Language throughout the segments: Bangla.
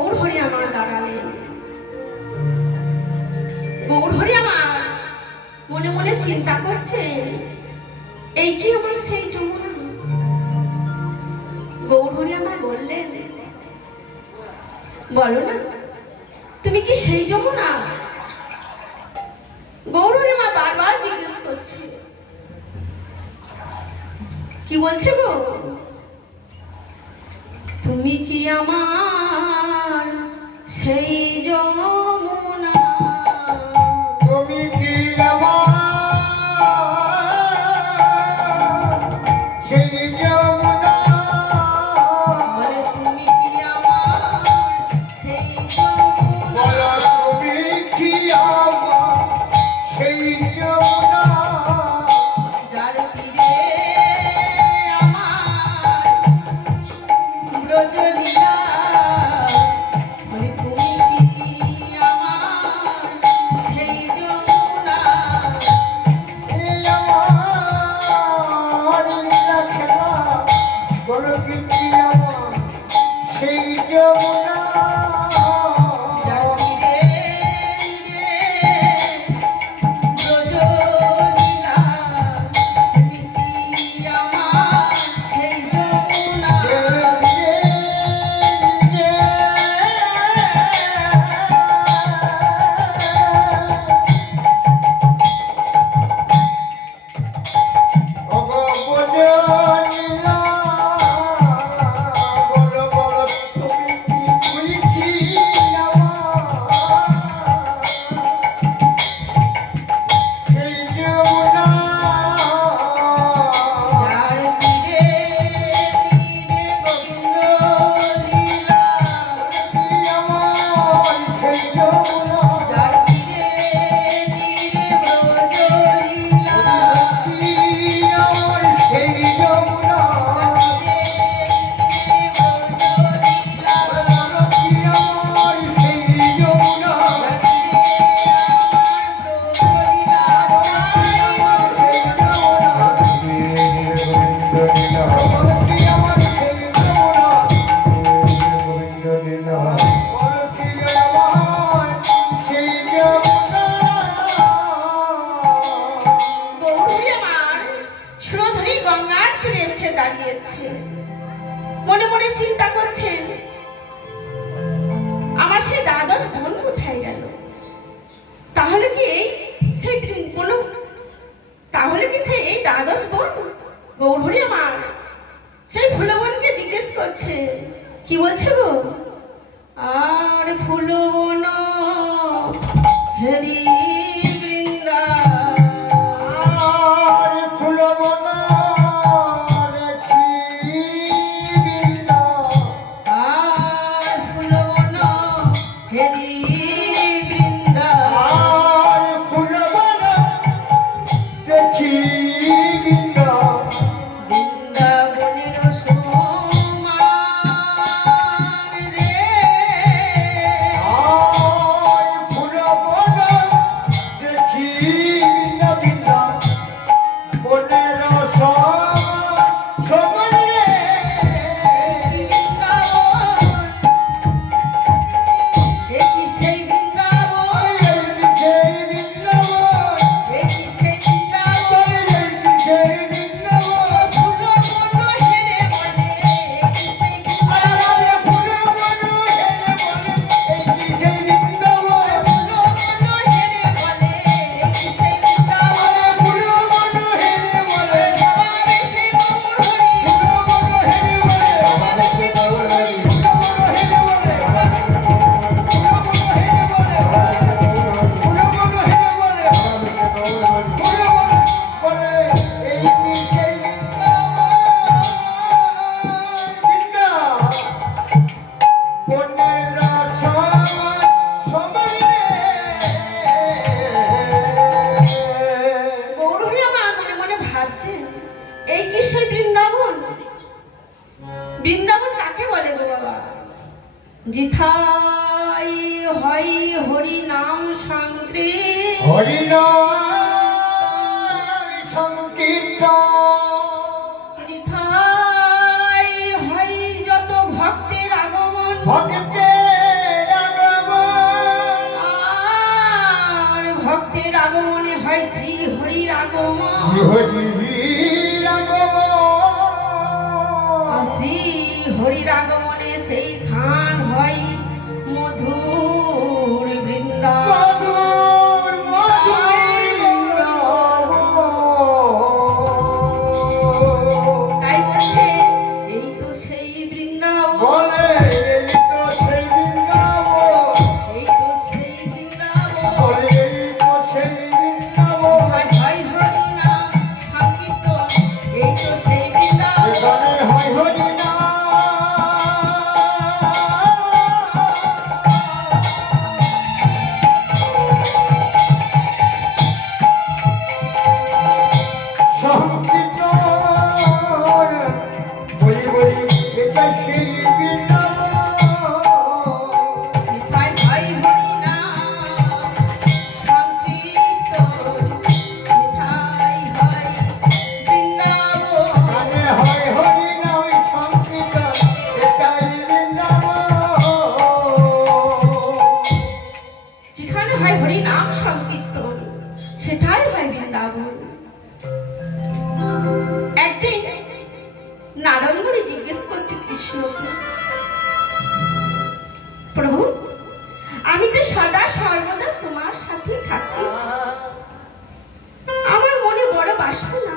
গৌর হরি আমার দাঁড়ালেন। গৌর হরি আমার মনে মনে চিন্তা করছে, এই কি আমার সেই যমুনা? গৌর হরি আমার বললেন, বলো না তুমি কি সেই যমুনা? গৌর হরি আমার বারবার জিজ্ঞেস করছে, কি বলছে গো? তুমি কি আমার সেই যমুনা? তুমি কি আমার সেই যমুনা? বলে তুমি কি আমার সেই যমুনা? বলো তুমি কি আমার সেই যমুনা? যার তীরে আমার ব্রজলীলা। বলে তুমি কি আমার সেই যমুনা? এই আমার লীলা খেলা, বলো কি কি আমার সেই যমুনা? যার তীরে ব্রজলীলা। তুমি কি আমার সেই যমুনা? যার তীরে তীরে গোবিন্দ লীলা। যার তীরে তীরে ব্রজ লীলা। মনে মনে চিন্তা করছেন, আমার সে দ্বাদশ বোন কোথায় গেল? তাহলে কি সেই কোনো তাহলে কি সেই দ্বাদশ বোন? গৌরহরি আমার সেই ফুলবনকে জিজ্ঞেস করছে, কি বলছে গো? আর ফুলবন হরি বৃন্দা। আর ফুলবন হরি বৃন্দা। বৃন্দাবনের সমান রে। এই কি সেই বৃন্দাবন? বৃন্দাবন কাকে বলে গো বাবা? जिथाई हई हरि नाम संकीर्तन। हरि नाम संकीर्तन। जिथाई हई जत भक्तेर आगमन। भक्तेर হয় শ্রী হরির আগমন হরির আগমন শ্রী হরির আগমনে সেই স্থান হয় মধুর বৃন্দাবন। মধুর বৃন্দাবন তাই বলছে এই তো সেই বৃন্দাবন, বলে এই তো সেই বৃন্দাবন এই তো সেই বৃন্দাবন। বলে এই তো সেই বৃন্দাবন হয় হয় হরি নাম সংকীর্তন, এই তো সেই বৃন্দাবন। এখানে হয় হরি নাম সংকীর্তন বলি বলি এটা সেই বৃন্দাবন হয় হয় হরি নাম সংকীর্তন, সেটাই হয় বৃন্দাবন। এখানে হয় হরি নাম সংকীর্তন এটাই বৃন্দাবন যেখানে হয় হরি নাম সংকীর্তন সেটাই হয় বৃন্দাবন। একদিন নারদ মুনি জিজ্ঞেস করছে কৃষ্ণকে, প্রভু আমি তো সদা সর্বদা তোমার সাথে থাকি, আমার মনে বড় বাসনা,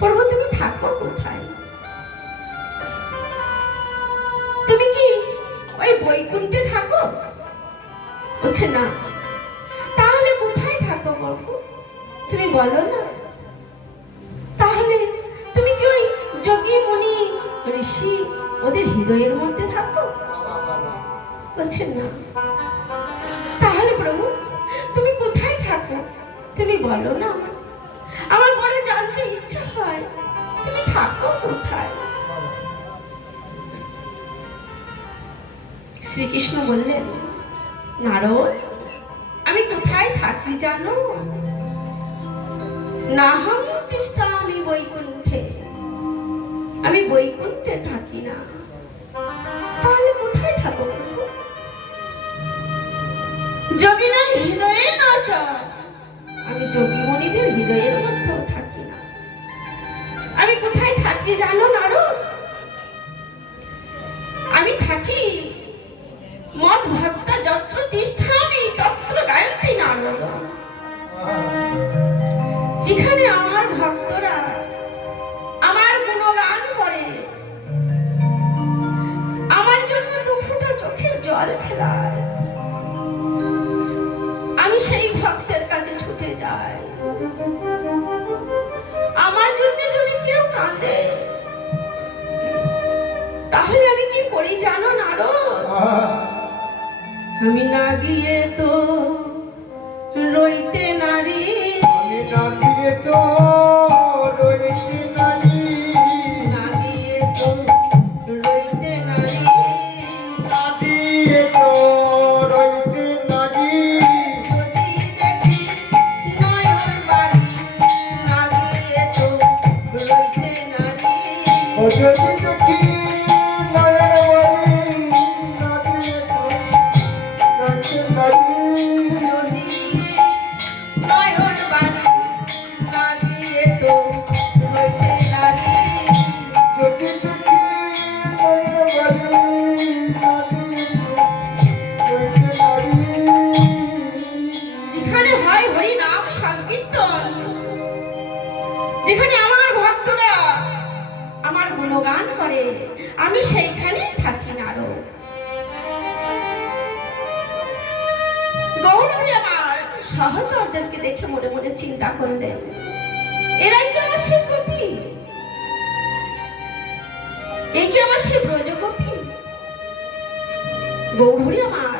প্রভু তুমি থাকো কোথায়? তুমি কি ওই বৈকুণ্ঠে থাকো? বলছে না। তাহলে কোথায় থাকো প্রভু তুমি বলো না। তাহলে তুমি কি ওই যোগী মুনি ঋষি ওদের হৃদয়ের মধ্যে থাকো? বলছেন না। তাহলে প্রভু তুমি কোথায় থাকো তুমি বলো না, আমার বড় জানতে ইচ্ছা হয় তুমি থাকো কোথায়। শ্রীকৃষ্ণ বললেন, নারদ আমি কোথায় থাকি জানো? নাহং তিষ্ঠামি বৈকুণ্ঠে, আমি বৈকুণ্ঠে থাকি না। তাহলে কোথায় থাকো প্রভু? যোগিনার হৃদয়ে নাচ, আমি যোগী মুনিদের হৃদয়ের মধ্যেও থাকি না। আমি কোথায় থাকি জানো নারদ? আমি থাকি মদ ভক্তা যত্র তিষ্ঠামি তত্র গায়ন্তি নারদ, যেখানে আমার ভক্তরা আমার গুণগান করে, আমার জন্য দুফোঁটা চোখের জল ফেলায়, আমি সেই ভক্তের কাছে ছুটে যাই। আমার জন্য যদি কেউ কাঁদে তাহলে আমি কি করি জানো নারদ? আমি না গিয়ে তো রইতে নারী, আমি না গিয়ে তো রইতে নারী না গিয়ে তো রইতে নারী, না গিয়ে তো রইতে নারী যদি দেখি নয়ন বাড়ি, না গিয়ে তো রইতে নারী। ও যদি দেখি নয়নবাণী না গিয়ে তো রইতে নারী যদি নয়ন বাড়ি, না গিয়ে তো রইতে নারী। যদি দেখি নয়নবাণী না গিয়ে তো রইতে নারী যেখানে হয় হরি নাম সংকীর্তন, যেখানে আমার ভক্তরা আমার গুণগান করে, আমি সেইখানে থাকি নারদ। গৌরবী আমার সহচরদেরকে দেখে মনে মনে চিন্তা করলেন, এরাই কি আমার সেই গোপী? এই কি আমার সেই ব্রজগোপী? গৌরবী আমার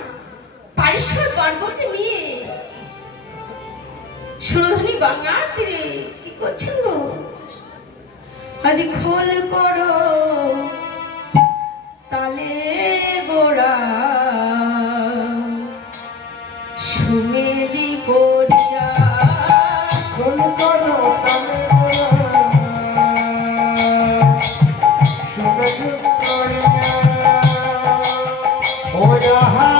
পারিষদ বর্গকে নিয়ে সুরধনী গঙ্গার তীরে কি করছেন গো? আজ খোল করো তালে গোড়া, সুমেলি করিয়া খোল করো তালে সুমেলি করিয়া ও রাহা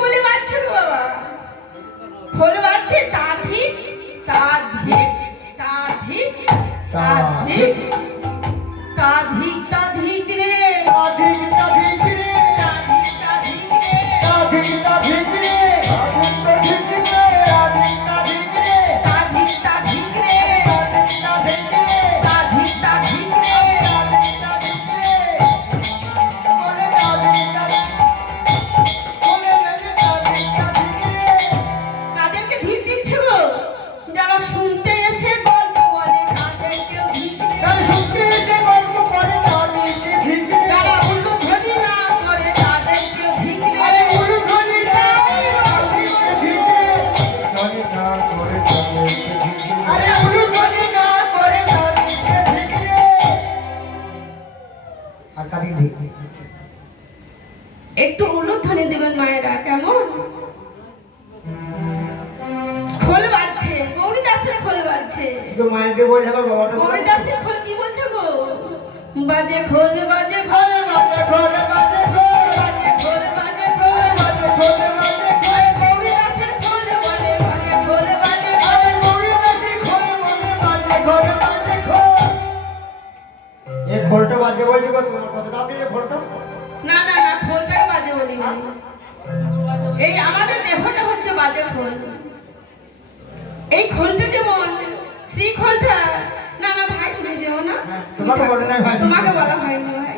বলে বাজছে গো বাবা, খোল বাজছে, তা ঠিক তা ধিক তা ধিক তা ধিক তা ধিক তা ধিক রে, তাধিক তাধিক রে, তা ধিক তা ধিক রে, তাধিক তাধিক রে, তাধিক তাধিক রে, তাধিক তাধিক রে, তা ধিক তা ধিক রে, তাধিক তাধিক রে, তা ধিক তা ধিক রে, তাধিক তাধিক রে, বলে তাধিক তাধিক, বলে বলে তাধিক তাধিক রে। কাদেরকে ধিক দিচ্ছে গো? যারা শুনতে এসে গল্প বলে তাদেরকেও ধিক দিচ্ছে। তার শুনতে এসে গল্প করে তাদেরকে ধিক রে। যারা উলুধ্বনি না করে তাদেরকেও ধিক আরে রে। উলুধ্বনি নাই, তাদেরকে ধিক রে। আরে উলুধ্বনি না করে তাদেরকে ধিক রে। আর কাকে ধিক? একটু উলুধ্বনি দিবেন মায়েরা, কেমন? খোল বাজছে, গৌরী দাসের খোল বাজছে। শুধু মায়েকে বলছে আমার বাবাটা গৌরী দাসের খোল কি বলছে গো? বাজে খোল বাজে খোল বাজে খোল, বাজে খোল, বাজে খোল বাজে খোল বাজে খোল, বাজে খোল। গৌরী দাসের খোল বলে বাজে খোল বাজে খোল। আরে গৌরী বাজে খোল বলে বাজে খোল, বাজে খোল। এই খোলটা বাজে বলছি গো, তোমার কত দাম দিয়ে খোলটা? না না না, খোলটাকে বাজে বলি না। এই আমাদের দেহটা হচ্ছে বাজে খোল। এই খোলটা যেমন শ্রী খোলটা, না না ভাই তুমি যেও না, তোমাকে বলে নাই ভাই। তোমাকে বলা হয়নি ভাই।